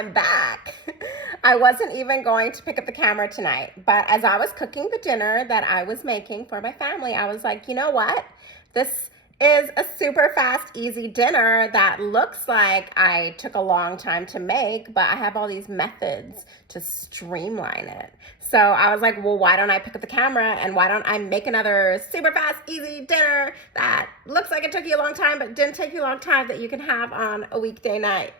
I'm back. I wasn't even going to pick up the camera tonight, but as I was cooking the dinner that I was making for my family, I was like, you know what? This is a super fast, easy dinner that looks like I took a long time to make, but I have all these methods to streamline it. So I was like, well, why don't I pick up the camera and why don't I make another super fast, easy dinner that looks like it took you a long time, but didn't take you a long time that you can have on a weekday night.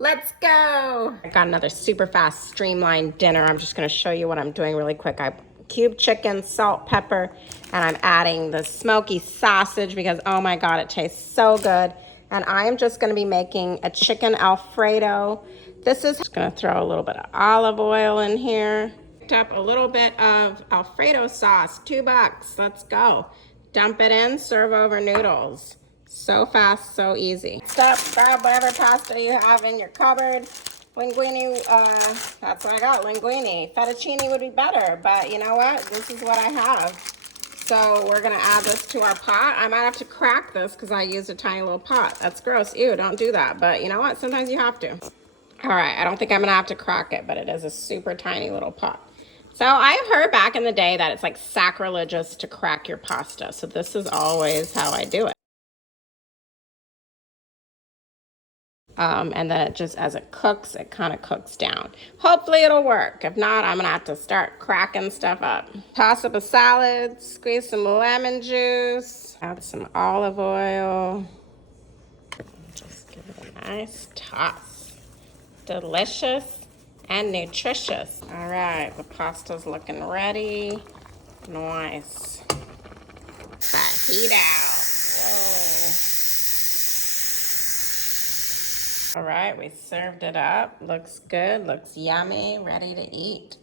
Let's go. I got another super fast, streamlined dinner. I'm just gonna show you what I'm doing really quick. I cubed chicken, salt, pepper, and I'm adding the smoky sausage because, oh my God, it tastes so good. And I am just gonna be making a chicken Alfredo. This is just gonna throw a little bit of olive oil in here. Picked up a little bit of Alfredo sauce, $2. Let's go. Dump it in, serve over noodles. So fast, so easy. Stop, grab whatever pasta you have in your cupboard. Linguine, that's what I got, linguine. Fettuccine would be better, but you know what? This is what I have. So we're gonna add this to our pot. I might have to crack this because I used a tiny little pot. That's gross, ew, don't do that. But you know what? Sometimes you have to. All right, I don't think I'm gonna have to crack it, but it is a super tiny little pot. So I've heard back in the day that it's like sacrilegious to crack your pasta. So this is always how I do it. And then it just, as it cooks, it kind of cooks down. Hopefully it'll work. If not, I'm gonna have to start cracking stuff up. Toss up a salad, squeeze some lemon juice, add some olive oil. Just give it a nice toss. Delicious and nutritious. All right, the pasta's looking ready. Nice. Fajita. Whoa. All right, we served it up. Looks good, looks yummy, ready to eat.